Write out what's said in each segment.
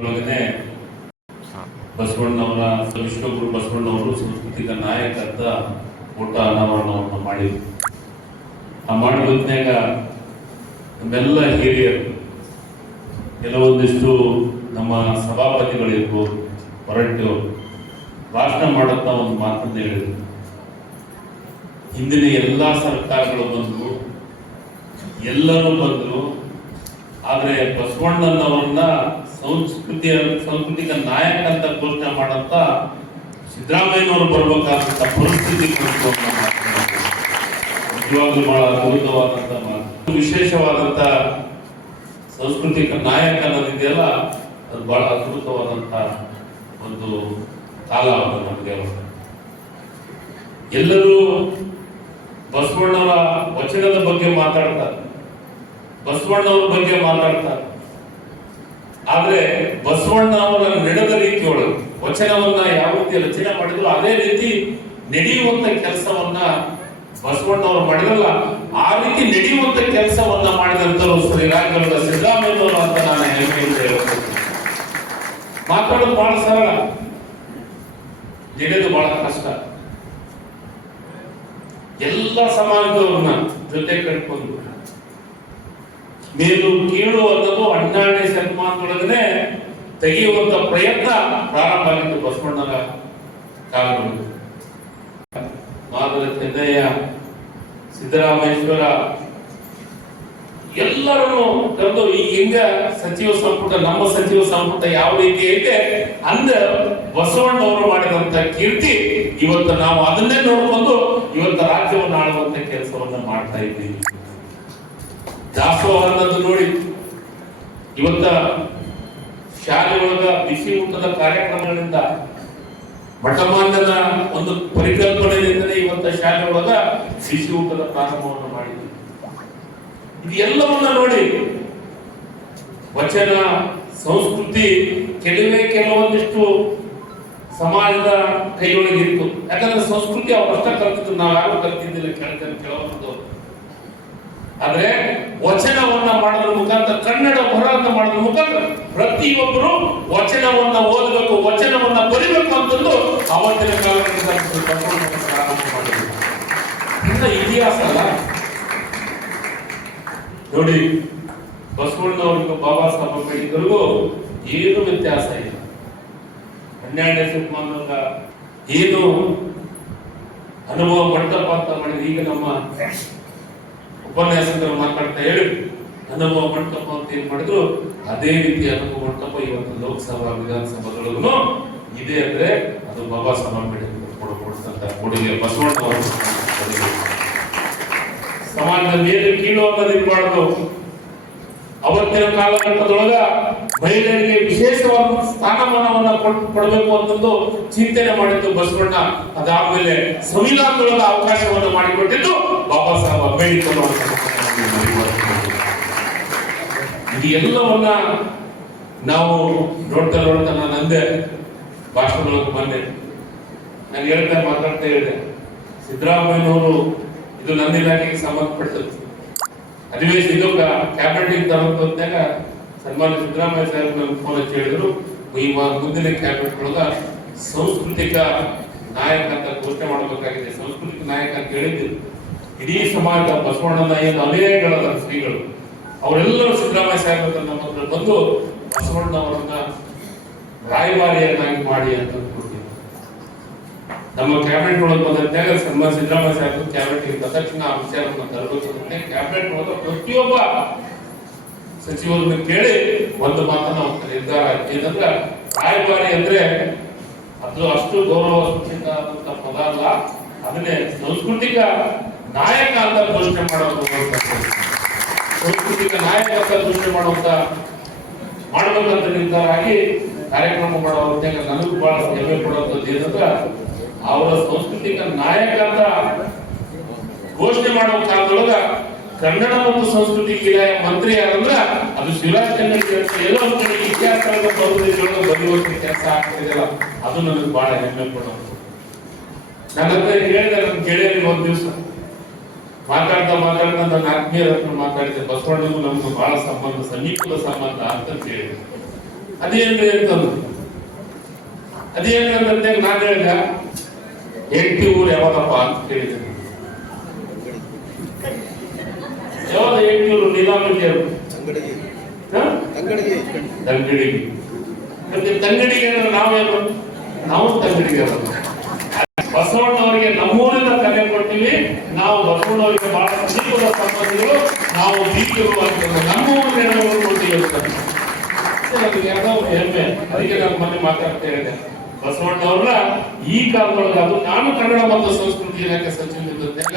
ಒಳಗನೆ ಬಸವಣ್ಣವರ ವಿಷ್ಣುಗುರು ಬಸವಣ್ಣವರು ಸಾಂಸ್ಕೃತಿಕ ನಾಯಕ ಅಂತ ಊಟ ಅನಾವರಣವನ್ನು ಮಾಡಿದ್ರು. ಆ ಮಾಡಿದ್ನ್ಯಾಗ ನಮ್ಮೆಲ್ಲ ಹಿರಿಯರು ಕೆಲವೊಂದಿಷ್ಟು ನಮ್ಮ ಸಭಾಪತಿಗಳಿರ್ಬೋದು ಹೊರಟು ಭಾಷಣ ಮಾಡುತ್ತಾ ಒಂದು ಮಾತನ್ನು ಹೇಳಿದ್ರು. ಹಿಂದಿನ ಎಲ್ಲ ಸರ್ಕಾರಗಳು ಬಂದರು ಎಲ್ಲರೂ ಬಂದರು ಆದರೆ ಬಸವಣ್ಣನವರನ್ನ ಸಂಸ್ಕೃತಿಯ, ಸಾಂಸ್ಕೃತಿಕ ನಾಯಕ ಅಂತ ಘೋಷಣೆ ಮಾಡಂತ ಸಿದ್ದರಾಮಯ್ಯನವರು ಬರ್ಬೇಕಾದಂತ ಪರಿಸ್ಥಿತಿ ಕುರಿತು. ನಿಜವಾಗ್ಲೂ ಬಹಳ ಅದ್ಭುತವಾದಂತ ಮಾತು ವಿಶೇಷವಾದಂತ ಸಾಂಸ್ಕೃತಿಕ ನಾಯಕ ಅನ್ನೋದಿದೆಯಲ್ಲ, ಅದು ಬಹಳ ಅದ್ಭುತವಾದಂತ ಒಂದು ಕಾಲ ಅದು ನಮಗೆ. ಎಲ್ಲರೂ ಬಸವಣ್ಣನ ವಚನದ ಬಗ್ಗೆ ಮಾತಾಡ್ತಾರೆ ಬಸವಣ್ಣವ್ರ ಬಗ್ಗೆ ಮಾತಾಡ್ತಾರೆ. ಆದ್ರೆ ಬಸವಣ್ಣ ಅವರ ನಡೆದ ರೀತಿಯೊಳಗೆ ವಚನವನ್ನ ಯಾವ ರೀತಿ ರಚನೆ ಮಾಡಿದ್ರು, ಅದೇ ರೀತಿ ನಡೆಯುವಂತ ಕೆಲಸವನ್ನ ಬಸವಣ್ಣವರು ಮಾಡಿದ್ರಲ್ಲ, ಆ ರೀತಿ ನಡೆಯುವಂತ ಕೆಲಸವನ್ನ ಮಾಡಿದಂತರು ಶ್ರೀರಾಜಗೌಡ ಸಿದ್ದರಾಮಯ್ಯನವರು ಅಂತ ನಾನು ಹೇಳ್ತೀನಿ. ಮಾತಾಡೋದು ಬಹಳ ಸರಳ. ನಡೆದು ಬಹಳ ಕಷ್ಟ. ಎಲ್ಲ ಸಮಾಜದವ್ರನ್ನ ಜೊತೆ ಕಟ್ಕೊಂಡು ಮೇಲು ಕೀಳು ಅನ್ನೋದು ಹನ್ನೆರಡನೇ ಶತಮಾನದೊಳಗನೆ ತೆಗೆಯುವಂತ ಪ್ರಯತ್ನ ಪ್ರಾರಂಭ ಆಗಿತ್ತು ಬಸವಣ್ಣನ ಕಾಲದಲ್ಲಿ. ಚೆನ್ನಯ್ಯ ಸಿದ್ದರಾಮೇಶ್ವರ ಎಲ್ಲರನ್ನು ಕರೆದು ಈ ಹಿಂಗ ಸಚಿವ ಸಂಪುಟ, ನಮ್ಮ ಸಚಿವ ಸಂಪುಟ ಯಾವ ರೀತಿ ಐತೆ ಅಂದ ಬಸವಣ್ಣವರು ಮಾಡಿದಂತ ಕೀರ್ತಿ ಇವತ್ತು ನಾವು ಅದನ್ನೇ ನೋಡ್ಕೊಂಡು ಇವತ್ತು ರಾಜ್ಯವನ್ನು ಆಳುವಂತ ಕೆಲಸವನ್ನ ಮಾಡ್ತಾ ಇದ್ದೀವಿ. ದಾಸೋಹ ಅನ್ನೋದು ನೋಡಿ ಇವತ್ತ ಶಾಲೆಯೊಳಗ ಬಿಸಿ ಊಟದ ಕಾರ್ಯಕ್ರಮಗಳಿಂದ ಮಠಮಾನ್ಯನ ಒಂದು ಪರಿಕಲ್ಪನೆಯಿಂದಲೇ ಇವತ್ತ ಶಾಲೆಯೊಳಗ ಬಿಸಿ ಊಟದ ಪ್ರಾರಂಭವನ್ನು ಮಾಡಿದ್ವಿ ಇದು ಎಲ್ಲವನ್ನ ನೋಡಿ ವಚನ, ಸಂಸ್ಕೃತಿ ಕೆಲವೇ ಕೆಲವೊಂದಿಷ್ಟು ಸಮಾಜದ ಕೈಯೊಳಗಿತ್ತು ಯಾಕಂದ್ರೆ ಸಂಸ್ಕೃತಿ ಅವ್ರಷ್ಟ ಕಲ್ತಿದ್ರು ನಾವು ಯಾರು ಕಲ್ತಿದ್ದಿಲ್ಲ ಕೆಲವೊಂದು ಆದ್ರೆ ವಚನವನ್ನ ಮಾಡೋದ್ರ ಮುಖಾಂತರ, ಕನ್ನಡ ಬರಹವನ್ನ ಮಾಡೋದ್ರ ಮುಖಾಂತರ ಪ್ರತಿಯೊಬ್ಬರು ವಚನವನ್ನ ಓದಬೇಕು, ವಚನವನ್ನ ಬರಿಬೇಕು ಅಂತಂದು ಅವತ್ತಿನ ಇಂಥ ಇತಿಹಾಸ ಅಲ್ಲ. ನೋಡಿ ಬಸವಣ್ಣವ್ರಿಗೂ ಬಾಬಾ ಸಾಹೇಬ್ ಅಂಬೇಡ್ಕರ್ಗೂ ಏನು ವ್ಯತ್ಯಾಸ ಇಲ್ಲ. ಹನ್ನೆರಡನೇ ಶತಮಾನದ ಏನು ಅನುಭವ ಪಡ್ತಪ್ಪ ಅಂತ ಮಾಡಿದ್ರೆ ಈಗ ನಮ್ಮ ಉಪನ್ಯಾಸಕರು ಮಾತಾಡ್ತಾ ಹೇಳಿ, ಅನುಭವ ಮಂಟಪ ಅಂತ ಏನ್ ಮಾಡಿದ್ರು, ಅದೇ ರೀತಿ ಅನುಭವ ಮಂಟಪ ಇವತ್ತು ಲೋಕಸಭಾ ವಿಧಾನಸಭೆಗಳಿಗೂ ಇದೆ ಅಂದ್ರೆ ಅದು ಬಾಬಾ ಸಾಹೇಬ್ ಅಂಬೇಡ್ಕರ್ ಕೊಡ ಕೊಡ್ತಂತ ಕೊಡುಗೆ ಬಸವಣ್ಣ. ಸಮಾಜದ ಮೇಲೆ ಕೀಳು ಅನ್ನೋದು ಇರಬಾರ್ದು ಅವತ್ತಿನ ಕಾಲಘಟ್ಟದೊಳಗ ಮಹಿಳೆಯರಿಗೆ ವಿಶೇಷವಾದ ಸ್ಥಾನಮಾನವನ್ನ ಕೊಡ್- ಕೊಡಬೇಕು ಅಂತಂದು ಚಿಂತನೆ ಮಾಡಿದ್ದು ಬಸವಣ್ಣ. ಅದಾದ್ಮೇಲೆ ಸಂವಿಧಾನದೊಳಗೆ ಅವಕಾಶವನ್ನು ಮಾಡಿಕೊಟ್ಟಿದ್ದು ಬಾಬಾ ಸಾಹೇಬ್ ಅಂಬೇಡ್ಕರ್ ಇದು ಎಲ್ಲವನ್ನ ನಾವು ನೋಡ್ತಾ ನೋಡ್ತಾ ನಾನು ಅಂದೆ, ಭಾಷಣದೊಳಗೆ ಬಂದೆ. ನಾನು ಹೇಳ್ತಾ ಮಾತಾಡ್ತಾ ಹೇಳಿದೆ ಸಿದ್ದರಾಮಯ್ಯನವರು ಇದು ನನ್ನ ಇಲಾಖೆಗೆ ಸಂಬಂಧಪಟ್ಟದ್ದು. ಅಧಿವೇಶನ ಕ್ಯಾಬಿನೆಟ್ ತಗೊಂಡಾಗ ಸನ್ಮಾನ್ಯ ಸಿದ್ದರಾಮಯ್ಯ ಸಾಹೇಬ್ ನಮ್ಗೆ ಫೋನ್ ಹಚ್ಚಿ ಹೇಳಿದ್ರು, ಈ ಮುಂದಿನ ಕ್ಯಾಬಿನೆಟ್ ಒಳಗ ಸಾಂಸ್ಕೃತಿಕ ನಾಯಕ ಅಂತ ಘೋಷಣೆ ಮಾಡಬೇಕಾಗಿದೆ. ಸಾಂಸ್ಕೃತಿಕ ನಾಯಕ ಅಂತ ಹೇಳಿದ್ದು ಇಡೀ ಸಮಾಜ ಬಸವಣ್ಣನ ಏನು ಅನುಯಾಯಿಗಳದ ಶ್ರೀಗಳು ಅವರೆಲ್ಲರೂ ಸಿದ್ದರಾಮಯ್ಯ ಸಾಹೇಬ್ ಅಂತ ನಮ್ಮ ಹತ್ರ ಬಂದು ಬಸವಣ್ಣವರನ್ನ ರಾಯಭಾರಿಯನ್ನಾಗಿ ಮಾಡಿ ಅಂತ ನಮ್ಮ ಕ್ಯಾಬಿನೆಟ್ ಒಳಗೆ ಬಂದಾಗ ಸನ್ಮಾನ ಸಿದ್ದರಾಮಯ್ಯ ಸಾಹೇಬ್ ಕ್ಯಾಬಿನೆಟ್ ತಕ್ಷಣ ಆ ವಿಚಾರವನ್ನು ತರಬೇಕು ಕ್ಯಾಬಿನೆಟ್ ಒಳಗೆ ಪ್ರತಿಯೊಬ್ಬ ಸಚಿವರನ್ನ ಕೇಳಿ ಒಂದು ಮಾತನ್ನ ನಿರ್ಧಾರ ಏನಂದ್ರೆ, ರಾಯಭಾರಿ ಅಂದ್ರೆ ಅದು ಅಷ್ಟು ಗೌರವ ಸೂಚಿತ ಪದ ಅಲ್ಲ. ಅದನ್ನೇ ಸಾಂಸ್ಕೃತಿಕ ನಾಯಕ ಅಂತ ಘೋಷಣೆ ಮಾಡೋದು ಸಾಂಸ್ಕೃತಿಕ ನಾಯಕ ಅಂತ ಘೋಷಣೆ ಮಾಡುವಂತ, ಮಾಡಬೇಕಂತ ನಿರ್ಧಾರ ಆಗಿ ಕಾರ್ಯಕ್ರಮ ಮಾಡೋ ನನಗೂ ಬಹಳ ಹೆಮ್ಮೆ ಪಡುವಂತದ್ದು ಏನಂದ್ರ, ಅವರ ಸಾಂಸ್ಕೃತಿಕ ನಾಯಕ ಅಂತ ಘೋಷಣೆ ಮಾಡುವ ಕಾಲದೊಳಗ ಕನ್ನಡ ಮತ್ತು ಸಂಸ್ಕೃತಿ ಇಲಾಖೆ ಮಂತ್ರಿ ಯಾರಂದ್ರ ಅದು ಶಿವರಾಜ್ ಅಂತ ಎಲ್ಲೋ ಒಂದು ಬರುವುದರೊಳಗೆ ಬರೆಯುವಂತ ಕೆಲಸ ಆಗ್ತಿದೆಯಲ್ಲ, ಅದು ನನಗೆ ಬಹಳ ಹೆಮ್ಮೆ ಕೊಡೋದು ನನ್ನ ಹತ್ರ ಹೇಳಿದೆ ನನ್ನ ಗೆಳೆಯರಿಗೆ ಒಂದು ದಿವಸ. ಮಾತಾಡ್ತಾ ಮಾತಾಡ್ತಾ ನನ್ನ ಆತ್ಮೀಯರ ಹತ್ರ ಮಾತಾಡಿದೆ, ಬಸವಣ್ಣಗೂ ನಮ್ಗೆ ಬಹಳ ಸಂಬಂಧ, ಸಮೀಪದ ಸಂಬಂಧ ಅಂತ ಹೇಳಿದೆ. ಅದೇನ್ರಿ ಅಂತಂದ್ರು ಅದೇನ್ರಿ ಅಂತ ನಾನು ಹೇಳಿದ ಎಂಟಿ ಊರು ಯಾವದಪ್ಪ ಅಂತ ಕೇಳಿದೆ ಹಾ? ಅಂಗಡಿಗೆ ತಂಗಡಿಗೆ. ಮತ್ತೆ ತಂಗಡಿಗೆ ಅಂದ್ರೆ ನಾವೇನು ನಾವು ತಂಗಡಿಗೆ ಬಸವಣ್ಣವರಿಗೆ ನಮ್ಮೂರಿಂದ ಕರೆ ಕೊಡ್ತೀವಿ. ನಾವು ಬಸವಣ್ಣವರಿಗೆ ಬಹಳ ಸಮೀಪದ ಸಂಬಂಧಿಗಳು. ನಾವು ಬೀಗರು ಅಂತ ನಮ್ಮ ಒಂದು ಹೆಮ್ಮೆ. ಅದಕ್ಕೆ ನಾನು ಮೊನ್ನೆ ಮಾತಾಡ್ತಾ ಬಸವಣ್ಣವ್ರನ್ನ ಈ ಕಾಲದೊಳಗೆ ಅದು ನಾನು ಕನ್ನಡ ಮತ್ತು ಸಂಸ್ಕೃತಿ ಇಲಾಖೆ ಸಚಿವರಿದ್ದಾಗ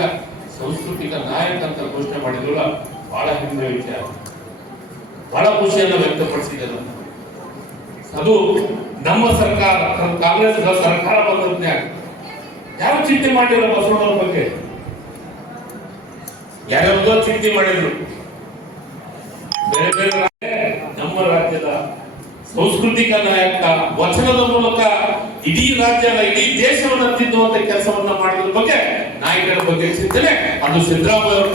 ಸಾಂಸ್ಕೃತಿಕ ನಾಯಕ ಅಂತ ಘೋಷಣೆ ಮಾಡಿದ್ರಲ್ಲ ಬಹಳ ಹೆಮ್ಮೆ ವಿಷಯ ಬಹಳ ಖುಷಿಯನ್ನು ವ್ಯಕ್ತಪಡಿಸಿದರು. ಅದು ನಮ್ಮ ಸರ್ಕಾರ ಕಾಂಗ್ರೆಸ್ ಸರ್ಕಾರ ಬಂದದ್ನ್ಯಾಗ ಯಾರು ಚಿಂತೆ ಮಾಡಿಲ್ಲ ಬಸವಣ್ಣವ್ರ ಬಗ್ಗೆ? ಯಾರ್ಯಾರ್ದೋ ಚಿಂತೆ ಮಾಡಿದ್ರು. ಬೇರೆ ಬೇರೆ ಸಾಂಸ್ಕೃತಿಕ ನಾಯಕ, ವಚನದ ಮೂಲಕ ಇಡೀ ರಾಜ್ಯದ ಇಡೀ ದೇಶವನ್ನು ತಿದ್ದುವಂತ ಕೆಲಸವನ್ನ ಮಾಡಿದ್ರ ಬಗ್ಗೆ, ನಾಯಕರ ಬಗ್ಗೆ ಚಿಂತನೆ. ಅದು ಸಿದ್ದರಾಮಯ್ಯ ಅವರ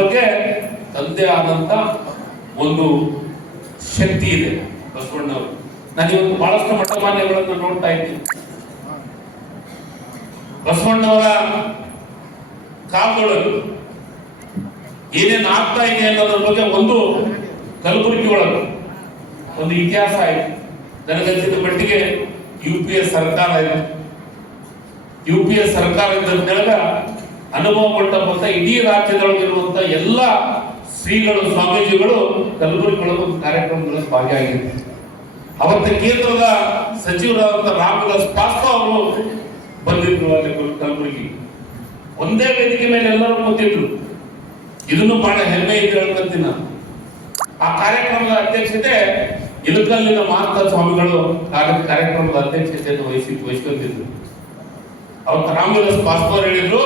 ಬಗ್ಗೆ ತಂದೆ ಆದಂತ ಒಂದು ಶಕ್ತಿ ಇದೆ ಬಸವಣ್ಣವರು. ನಾನು ಇವತ್ತು ಬಹಳಷ್ಟು ಮಠಮಾನ್ಯಗಳನ್ನು ನೋಡ್ತಾ ಇದ್ದೀನಿ. ಬಸವಣ್ಣವರ ಕಾಲದೊಳಗೆ ಏನೇನು ಆಗ್ತಾ ಇದೆ ಅನ್ನೋದ್ರ ಬಗ್ಗೆ ಒಂದು ಕಲಬುರಗಿ ಒಳಗೆ ಒಂದು ಇತಿಹಾಸ ಆಯ್ತು ನನಗನ್ಸಿದ ಮಟ್ಟಿಗೆ ಯು ಪಿ ಎ ಸರ್ಕಾರ ಇದೆ. ಯು ಪಿ ಎ ಸರ್ಕಾರ ಇದ್ದಾಗ ಅನುಭವ ಪಟ್ಟಂತ ಇಡೀ ರಾಜ್ಯದೊಳಗಿರುವಂತ ಎಲ್ಲ ಶ್ರೀಗಳು, ಸ್ವಾಮೀಜಿಗಳು ಕಲಬುರಗಿ ಒಳಗೆ ಒಂದು ಕಾರ್ಯಕ್ರಮದಲ್ಲಿ ಭಾಗಿಯಾಗಿದ್ದಾರೆ. ಅವತ್ತ ಕೇಂದ್ರದ ಸಚಿವರಾದಂತ ರಾಮದಾಸ್ ಪಾಸ್ವಾ ಅವರು ಬಂದಿದ್ರು ಅಲ್ಲಿ ಕಲಬುರಗಿ. ಒಂದೇ ವೇದಿಕೆ ಮೇಲೆ ಎಲ್ಲರೂ ಕೂತಿದ್ರು. ಇದನ್ನು ಬಹಳ ಹೆಮ್ಮೆ ಇದೆ ಹೇಳ್ಕೊಂತೀನಿ ನಾನು. ಆ ಕಾರ್ಯಕ್ರಮದ ಅಧ್ಯಕ್ಷತೆ ಇಲಕಲ್ಲಿನ ಮಾರ್ತ ಸ್ವಾಮಿಗಳು ಕಾರ್ಯ- ಕಾರ್ಯಕ್ರಮದ ಅಧ್ಯಕ್ಷತೆಯನ್ನು ವಹಿಸಿ, ವಹಿಸ್ಕೊಂಡಿದ್ರು. ಅವತ್ತು ರಾಮವಿಲಾಸ್ ಪಾಸ್ಕೋರ್ ಹೇಳಿದ್ರು.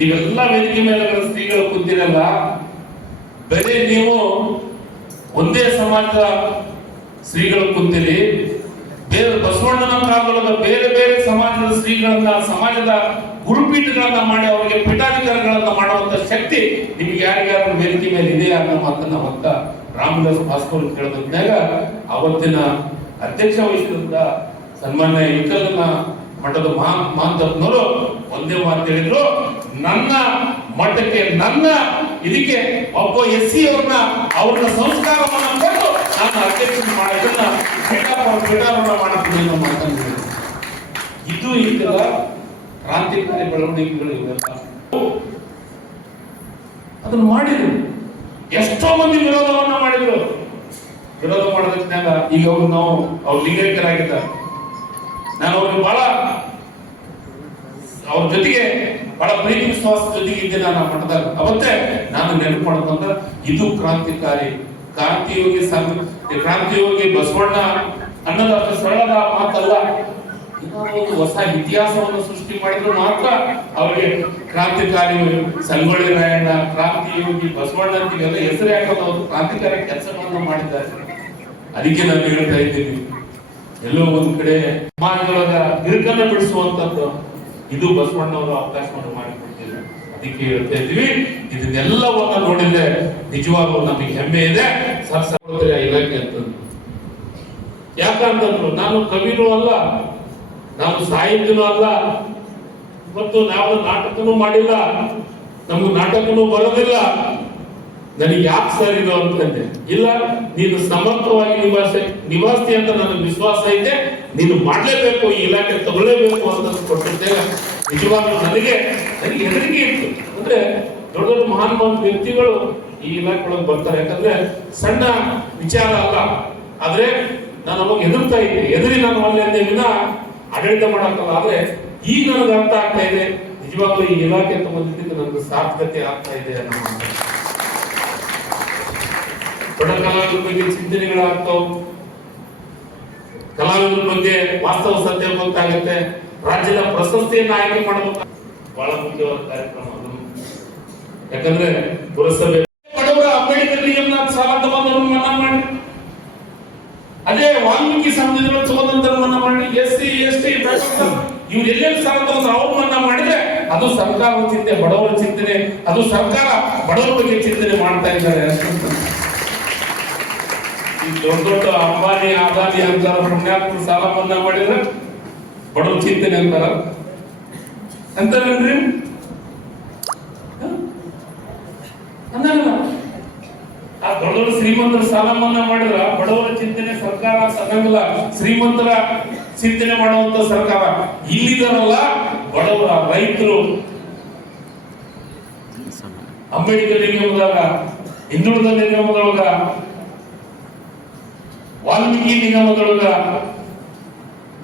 ನೀವೆಲ್ಲ ವೇದಿಕೆ ಮೇಲೆ ಸ್ತ್ರೀಗಳು ಕೂತಿರಲ್ಲ, ಬರೀ ನೀವು ಒಂದೇ ಸಮಾಜದ ಸ್ತ್ರೀಗಳು ಕೂತಿರಿ. ಬೇರೆ ಬಸವಣ್ಣನ ಕಾಲದೊಳಗ ಬೇರೆ ಬೇರೆ ಸಮಾಜದ ಸ್ತ್ರೀಗಳನ್ನ, ಸಮಾಜದ ಗುರುಪೀಠಗಳನ್ನ ಮಾಡಿ, ಅವರಿಗೆ ಪೀಠಾಧಿಕಾರಿಗಳನ್ನ ಮಾಡುವಂತ ಶಕ್ತಿ ನಿಮ್ಗೆ ಯಾರಿಗಾರ ವೇದಿಕೆ ಮೇಲೆ ಇದೆ ಅನ್ನೋ ಮಾತನ್ನ ಭಕ್ತ ರಾಮದಾಸ್ ಭಾಸ್ಕರ್ ಕೇಳಿದಾಗ ಅವತ್ತಿನ ಅಧ್ಯಕ್ಷ ವಹಿಸಿದಂತ ಸನ್ಮಾನ್ಯ ಇಕ್ಕಲನ ಮಠದ ಮಹಾ ಮಹಾಂತಪ್ಪನವರು ಒಂದೇ ಮಾತು ಹೇಳಿದ್ರು ನನ್ನ ಮಠಕ್ಕೆ ನನ್ನ ಇದಕ್ಕೆ ಒಬ್ಬ ಎಸ್ ಸಿ ಅವ್ರನ್ನ ಅವ್ರನ್ನ ಸಂಸ್ಕಾರವನ್ನ ಕೊಟ್ಟು ನಾನು ಅಧ್ಯಕ್ಷ ಮಾಡೋದನ್ನ ಪೀಠಾರೋಹಣ ಮಾಡ್ತೀನಿ ಅನ್ನೋ ಮಾತನ್ನು. ಇದು ಈಗ ಕ್ರಾಂತಿಕಾರಿ ಬೆಳವಣಿಗೆಗಳು ಇವೆಲ್ಲ ಅದನ್ನು ಮಾಡಿದ್ರು. ಎಷ್ಟೋ ಮಂದಿ ವಿರೋಧವನ್ನ ಮಾಡಿದ್ರು. ವಿರೋಧ ಮಾಡೋದಕ್ಕಾಗ ಈಗ ಅವ್ರು ನಾವು ಅವ್ರು ಲಿಂಗೈಕ್ಯರಾಗಿದ್ದ ನಾನು ಅವ್ರಿಗೆ ಬಹಳ ಅವ್ರ ಜೊತೆಗೆ ಬಹಳ ಪ್ರೀತಿ ವಿಶ್ವಾಸ ಜೊತೆಗೆ ಇದ್ದೆ ನಾನು ಮಠದಾಗ ಅವತ್ತೇ ನಾನು ನೆನಪು ಮಾಡ್ಕೊಂಡ ಇದು ಕ್ರಾಂತಿಕಾರಿ. ಕ್ರಾಂತಿಯೋಗಿ ಸಂಘ ಕ್ರಾಂತಿಯೋಗಿ ಬಸವಣ್ಣ ಅನ್ನೋದು ಸರಳದ ಮಾತಲ್ಲ. ಒಂದು ಹೊಸ ಇತಿಹಾಸವನ್ನು ಸೃಷ್ಟಿ ಮಾಡಿದ್ರು ಮಾತ್ರ ಅವರಿಗೆ ಕ್ರಾಂತಿಕಾರಿ ಸಂಗೊಳ್ಳಿ ರಾಯಣ್ಣ ಕ್ರಾಂತಿಯೋಗಿ ಬಸವಣ್ಣ ಹೆಸರು ಹಾಕೋದು ಅವರು ಕ್ರಾಂತಿಕಾರಿ ಕೆಲಸಗಳನ್ನು ಮಾಡಿದ್ದಾರೆ. ಅದಕ್ಕೆ ನಾನು ಹೇಳ್ತಾ ಇದ್ದೀನಿ. ಎಲ್ಲೋ ಒಂದ್ ಕಡೆ ಸಮಾಜದೊಳಗ ಬಿರುಕನ್ನ ಬಿಡಿಸುವಂತದ್ದು ಇದು ಬಸವಣ್ಣವರ ಅವಕಾಶವನ್ನು ಮಾಡಿಕೊಡ್ತಿದ್ರು ಅದಕ್ಕೆ ಹೇಳ್ತಾ ಇದ್ದೀವಿ. ಇದನ್ನೆಲ್ಲವನ್ನ ನೋಡಿದ್ರೆ ನಿಜವಾಗ್ಲೂ ನಮಗೆ ಹೆಮ್ಮೆ ಇದೆ. ಸರ್ಸೋದರ ಇಲಾಖೆ ಅಂತಂದು. ಯಾಕಂತಂದ್ರು, ನಾನು ಕವಿನೂ ಅಲ್ಲ. ನಾನು ಸಾಹಿತ್ಯನೂ ಅಲ್ಲ, ಮತ್ತು ನಾವು ನಾಟಕನೂ ಮಾಡಿಲ್ಲ, ನಮ್ಗೆ ನಾಟಕನೂ ಬರೋದಿಲ್ಲ. ನನಗೆ ಯಾಕೆ ಸರ್ ಇದು ಅಂತಂದೆ ಇಲ್ಲ, ನೀನು ಸಮರ್ಥವಾಗಿ ನಿವಾಸ, ನಿವಾಸಿ ಅಂತ ನನಗೆ ವಿಶ್ವಾಸ ಐತೆ, ನೀನು ಮಾಡಲೇಬೇಕು, ಈ ಇಲಾಖೆ ತಗೊಳ್ಳೇಬೇಕು ಅಂತ ಕೊಟ್ಟಿದ್ದೆ ನಿಜವಾಗ್ಲೂ ನನಗೆ ನನಗೆ ಹೆದರಿಕೆ ಇತ್ತು. ಅಂದ್ರೆ ದೊಡ್ಡ ದೊಡ್ಡ ಮಹಾನ್ ಮಹಾನ್ ವ್ಯಕ್ತಿಗಳು ಈ ಇಲಾಖೆ ಒಳಗೆ ಬರ್ತಾರೆ. ಯಾಕಂದ್ರೆ ಸಣ್ಣ ವಿಚಾರ ಅಲ್ಲ. ಆದ್ರೆ ನಾನು ಅವಾಗ ಹೆದರ್ತಾ ಇದ್ದೆ. ಎದುರಿ ನಾನು ಒಳ್ಳೆ ವಿನ ಆಡಳಿತ ಮಾಡಕ್ಕಲ್ಲ ಆದ್ರೆ ಈಗ ನನಗೆ ಅರ್ಥ ಆಗ್ತಾ ಇದೆ. ನಿಜವಾಗ್ಲೂ ಈ ಇಲಾಖೆ ತಗೊಂಡಿದ್ದ ನನಗೆ ಸಾರ್ಥಕತೆ ಆಗ್ತಾ ಇದೆ ಅನ್ನೋ ಕಲಾವಿದರ ಬಗ್ಗೆ ಚಿಂತನೆಗಳಾಗ್ತಾವ. ಕಲಾವಿದರ ಬಗ್ಗೆ ವಾಸ್ತವ ಸತ್ಯ ಗೊತ್ತಾಗುತ್ತೆ. ರಾಜ್ಯದ ಪ್ರಶಸ್ತಿಯನ್ನ ಆಯ್ಕೆ ಮಾಡಬೇಕು? ಬಹಳ ಮುಖ್ಯವಾದ ಕಾರ್ಯಕ್ರಮ ಯಾಕಂದ್ರೆ ಪುರಸಭೆ ಬಡವರ ಅಂಬೇಡ್ಕರ್ ನಿಯಮನ ಸಾಲ ತಗೊಂಡವ್ರನ್ನ ಮನ್ನಾ ಮಾಡಿ ಅದೇ ವಾಲ್ಮೀಕಿ ಸಂವಿಧಾನ ತಗೊಂಡಂತ ಮನ್ನಾ ಮಾಡಿ ಎಸ್ ಸಿ ಎಸ್ ಟಿ ಇವ್ರು ಎಲ್ಲೆಲ್ಲಿ ಸಾಲ ಅವ್ರು ಮನ್ನಾ ಮಾಡಿದ್ರೆ ಅದು ಸರ್ಕಾರದ ಚಿಂತೆ, ಬಡವರ ಚಿಂತನೆ, ಅದು ಸರ್ಕಾರ ಬಡವರ ಬಗ್ಗೆ ಚಿಂತನೆ ಮಾಡ್ತಾ ಇದ್ದಾರೆ ಈ ದೊಡ್ಡ ದೊಡ್ಡ ಅಂಬಾನಿ ಅದಾನಿ ಅಂತಾರ ಪುಣ್ಯಾತ್ಮ ಸಾಲ ಮನ್ನಾ ಮಾಡಿದ್ರೆ ಬಡವರ ಚಿಂತನೆ ಅಂತಾರ. ಅಂತಾರೇನ್ರಿ? ಹ? ದೊಡ್ಡ ಶ್ರೀಮಂತರ ಸಾಲ ಮನ್ನಾ ಮಾಡಿದ್ರ ಬಡವರ ಚಿಂತನೆ ಸರ್ಕಾರ ಸನ್ನಂಗಿಲ್ಲ ಶ್ರೀಮಂತರ ಚಿಂತನೆ ಮಾಡುವಂತ ಸರ್ಕಾರ. ಇಲ್ಲಿದಾರಲ್ಲ ಬಡವರ ರೈತರು. ಅಂಬೇಡ್ಕರ್ ನಿಗಮದಾಗ ಹಿಂದುಳಿದ ನಿಗಮದೊಳಗ, ವಾಲ್ಮೀಕಿ ನಿಗಮದೊಳಗ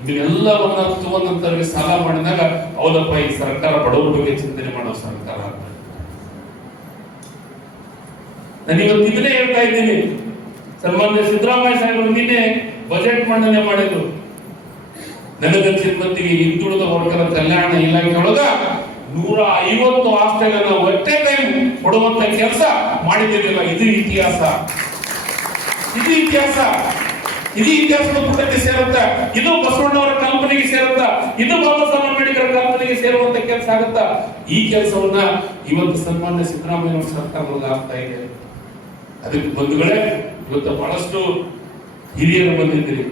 ಇದೆಲ್ಲವನ್ನ ತಗೊಂಡಂತವ್ರಿಗೆ ಸಾಲ ಮಾಡಿದಾಗ ಹೌದಪ್ಪ ಈ ಸರ್ಕಾರ ಬಡವರ ಬಗ್ಗೆ ಚಿಂತನೆ ಮಾಡೋ ಸರ್ಕಾರ ಅಂತ. ನಾನು ಇವತ್ತು ಹೇಳ್ತಾ ಇದ್ದೀನಿ. ಸನ್ಮಾನ್ಯ ಸಿದ್ದರಾಮಯ್ಯ ಸಾಹೇಬರು ನಿನ್ನೆ ಬಜೆಟ್ ಮಂಡನೆ ಮಾಡಿದ್ರು. ನನಗೆ ಸಿಬ್ಬಂದಿಗೆ ಹಿಂದುಳಿದ ವರ್ಗದ ಕಲ್ಯಾಣ ಇಲಾಖೆ ಒಳಗ ನೂರ ಐವತ್ತು ಆಸ್ತಿಗಳನ್ನ ಒಟ್ಟೆ ಟೈಮ್ ಕೊಡುವಂತ ಕೆಲಸ ಮಾಡಿದ್ದೀರಲ್ಲ ಇದು ಇತಿಹಾಸ. ಇದು ಇತಿಹಾಸ. ಇದು ಇತಿಹಾಸದ ಪುಟಕ್ಕೆ ಸೇರುತ್ತ. ಇದು ಬಸವಣ್ಣವರ ಕಲ್ಪನೆಗೆ ಸೇರುತ್ತ. ಇದು ಬಾಬಾ ಸಾಹೇಬ್ ಅಂಬೇಡ್ಕರ್ ಕಲ್ಪನೆಗೆ ಸೇರುವಂತ ಕೆಲಸ ಆಗುತ್ತಾ? ಈ ಕೆಲಸವನ್ನ ಇವತ್ತು ಸನ್ಮಾನ್ಯ ಸಿದ್ದರಾಮಯ್ಯ ಸರ್ಕಾರದಲ್ಲಿ ಆಗ್ತಾ ಇದೆ. ಅದಕ್ಕೆ ಬಂಧುಗಳೇ ಇವತ್ತು ಬಹಳಷ್ಟು ಹಿರಿಯರು ಬಂದಿದ್ದೀರಿ.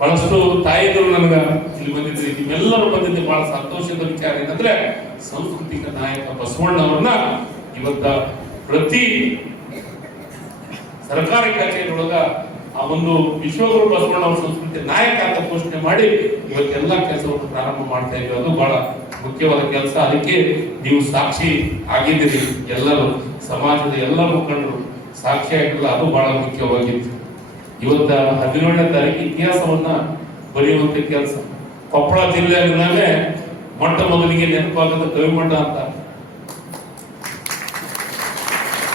ಬಹಳಷ್ಟು ತಾಯಿಗಳು ನನಗ ಇಲ್ಲಿ ಬಂದಿದ್ದೀರಿ. ನಿಮ್ಮೆಲ್ಲರೂ ಬಂದಿದ್ದು ಬಹಳ ಸಂತೋಷದ ವಿಚಾರ ಏನಂದ್ರೆ ಸಾಂಸ್ಕೃತಿಕ ನಾಯಕ ಬಸವಣ್ಣವ್ರನ್ನ ಇವತ್ತ ಪ್ರತಿ ಸರ್ಕಾರಿ ಕಚೇರಿಯೊಳಗ ಆ ಒಂದು ವಿಶ್ವಗುರು ಬಸವಣ್ಣವ್ರ ಸಂಸ್ಕೃತಿ ನಾಯಕ ಅಂತ ಘೋಷಣೆ ಮಾಡಿ ಇವತ್ತೆಲ್ಲ ಕೆಲಸವನ್ನು ಪ್ರಾರಂಭ ಮಾಡ್ತಾ ಇದ್ದೀವಿ. ಅದು ಬಹಳ ಮುಖ್ಯವಾದ ಕೆಲಸ. ಅದಕ್ಕೆ ನೀವು ಸಾಕ್ಷಿ ಆಗಿದ್ದೀರಿ ಎಲ್ಲರೂ. ಸಮಾಜದ ಎಲ್ಲ ಮುಖಂಡರು ಸಾಕ್ಷಿ ಆಗಿರಲ್ಲ ಅದು ಬಹಳ ಮುಖ್ಯವಾಗಿತ್ತು. ಇವತ್ತ ಹದಿನೇಳನೇ ತಾರೀಕು ಇತಿಹಾಸವನ್ನ ಬರೆಯುವಂತ ಕೆಲಸ. ಕೊಪ್ಪಳ ಜಿಲ್ಲೆಯಲ್ಲೇ ಮೊಟ್ಟ ಮೊದಲಿಗೆ ನೆನಪಾಗದ ಕವಿಮಠ ಅಂತ.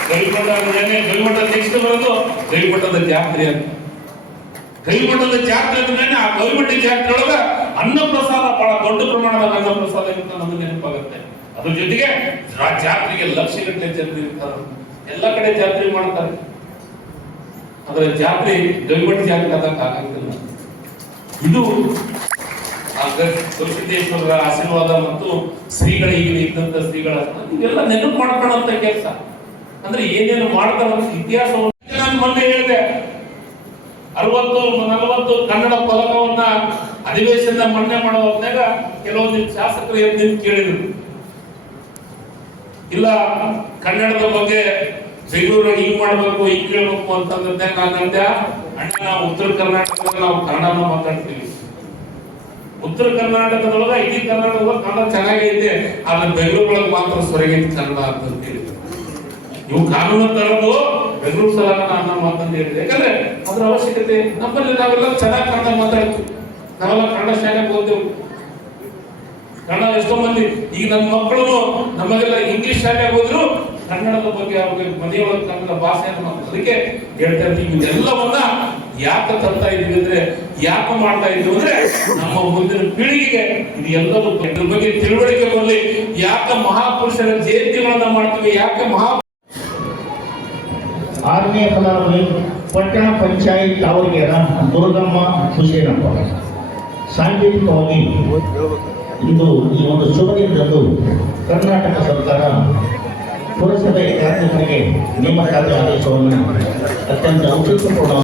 ಕವಿಮಠ ಕವಿಮಠದ ಜಾತ್ರೆ ಅಂತ. ಕವಿಮಠದ ಜಾತ್ರೆ ಅಂದ್ರೆ ಆ ಕವಿಮಠ ಜಾತ್ರೆ ಒಳಗ ಅನ್ನಪ್ರಸಾದ ಬಹಳ ದೊಡ್ಡ ಪ್ರಮಾಣದ ಅನ್ನಪ್ರಸಾದ ನಮಗೆ ನೆನಪಾಗುತ್ತೆ. ಅದ್ರ ಜೊತೆಗೆ ಜಾತ್ರೆಗೆ ಲಕ್ಷ ಗಟ್ಟಲೆ ಜನರು ಇರ್ತಾರೆ. ಎಲ್ಲ ಕಡೆ ಜಾತ್ರೆ ಮಾಡ್ತಾರೆ. ಅದರ ಜಾತ್ರೆ ಗವಿಮಠ ಜಾತ್ರೆ ಅದಕ್ಕೆ ಆಗಂಗಿಲ್ಲ. ಇದು ಗವಿಸಿದ್ದೇಶ್ವರರ ಆಶೀರ್ವಾದ ಮತ್ತು ಶ್ರೀಗಳ ಈಗಿನ ಇದ್ದಂತ ಶ್ರೀಗಳ ಇವೆಲ್ಲ ನೆನಪು ಮಾಡ್ಕೊಳ್ಳೋಂತ ಕೆಲಸ. ಅಂದ್ರೆ ಏನೇನು ಮಾಡ್ತಾರ ಇತಿಹಾಸವನ್ನು ನಾನು ಮೊನ್ನೆ ಹೇಳಿದೆ. ಅರವತ್ತು, ನಲವತ್ತು ಕನ್ನಡ ಫಲಕವನ್ನ ಅಧಿವೇಶನ ಮೊನ್ನೆ ಮಾಡೋ ಕೆಲವೊಂದು ಶಾಸಕರು ಎದ್ದು ಕೇಳಿದ್ರು. ಇಲ್ಲ, ಕನ್ನಡದ ಬಗ್ಗೆ ಬೆಂಗಳೂರು ಹಿಂಗ್ ಮಾಡ್ಬೇಕು, ಹಿಂಗ್ ಕೇಳ್ಬೇಕು ಅಂತಂದ್ರೆ ನಾನು ಅಂದೆ ಅಣ್ಣ ನಾವು ಉತ್ತರ ಕರ್ನಾಟಕದಲ್ಲಿ ನಾವು ಕನ್ನಡನ ಮಾತಾಡ್ತೀವಿ. ಉತ್ತರ ಕರ್ನಾಟಕದೊಳಗ, ಇಡೀ ಕರ್ನಾಟಕದ ಕನ್ನಡ ಚೆನ್ನಾಗೈತೆ, ಆದ್ರೆ ಬೆಂಗಳೂರೊಳಗೆ ಮಾತ್ರ ಸೊರಗೈತಿ ಕನ್ನಡ ಅಂತ ಹೇಳಿ ನೀವು ಕಾನೂನು ತರದು ಬೆಂಗಳೂರು ಸಲ ಅನ್ನ ಮಾತಂತ ಹೇಳಿದೆ ಯಾಕಂದ್ರೆ ಅದ್ರ ಅವಶ್ಯಕತೆ, ನಮ್ಮಲ್ಲಿ ನಾವೆಲ್ಲ ಚೆನ್ನಾಗಿ ಕನ್ನಡ ಮಾತಾಡ್ತೀವಿ. ನಾವೆಲ್ಲ ಕನ್ನಡ ಶಾಲೆಗೆ ಓದ್ದೇವು ಕನ್ನಡ ಎಷ್ಟೋ ಮಂದಿ, ಈಗ ನನ್ನ ಮಕ್ಕಳು, ನಮಗೆಲ್ಲ ಇಂಗ್ಲಿಷ್ ಶಾಲೆಗೆ ಹೋದ್ರು ಕನ್ನಡದ ಬಗ್ಗೆ ಅವ್ರಿಗೆ ಮನೆಯೊಳಗೆ ಕನ್ನಡ ಮಾತಾಡ್ತಾರೆ. ಅದಕ್ಕೆ ಹೇಳ್ತಾ ಇರ್ತೀವಿ. ಇದೆಲ್ಲವನ್ನ ಯಾಕೆ ತರ್ತಾ ಇದ್ದೀವಿ ಅಂದ್ರೆ, ಯಾಕೆ ಮಾಡ್ತಾ ಇದ್ದೀವಿ ಅಂದ್ರೆ, ನಮ್ಮ ಮುಂದಿನ ಪೀಳಿಗೆಗೆ ಇದು ಎಲ್ಲದೂ ಇದ್ರ ಬಗ್ಗೆ ತಿಳುವಳಿಕೆ ಬರಲಿ ಯಾಕೆ ಮಹಾಪುರುಷರ ಜಯಂತಿಗಳನ್ನ ಮಾಡ್ತೀವಿ, ಯಾಕೆ ಮಹಾ ಆರನೇ ಫಲಾನುಭವಿ ಪಟ್ಟಣ ಪಂಚಾಯತ್ ತಾವರಿಗೆರ ದುರ್ಗಮ್ಮ ಹುಸೇನಪ್ಪ. ಸಾಂಕೇತಿಕವಾಗಿ ಇಂದು ಈ ಒಂದು ಶುಭ ದಿನದಂದು ಕರ್ನಾಟಕ ಸರ್ಕಾರ ಪುರಸಭೆ ಕಾರ್ಮಿಕರಿಗೆ ನೇಮಕಾತಿ ಆದೇಶವನ್ನು ಅತ್ಯಂತ ಔಚಿತ್ಯಪೂರ್ಣ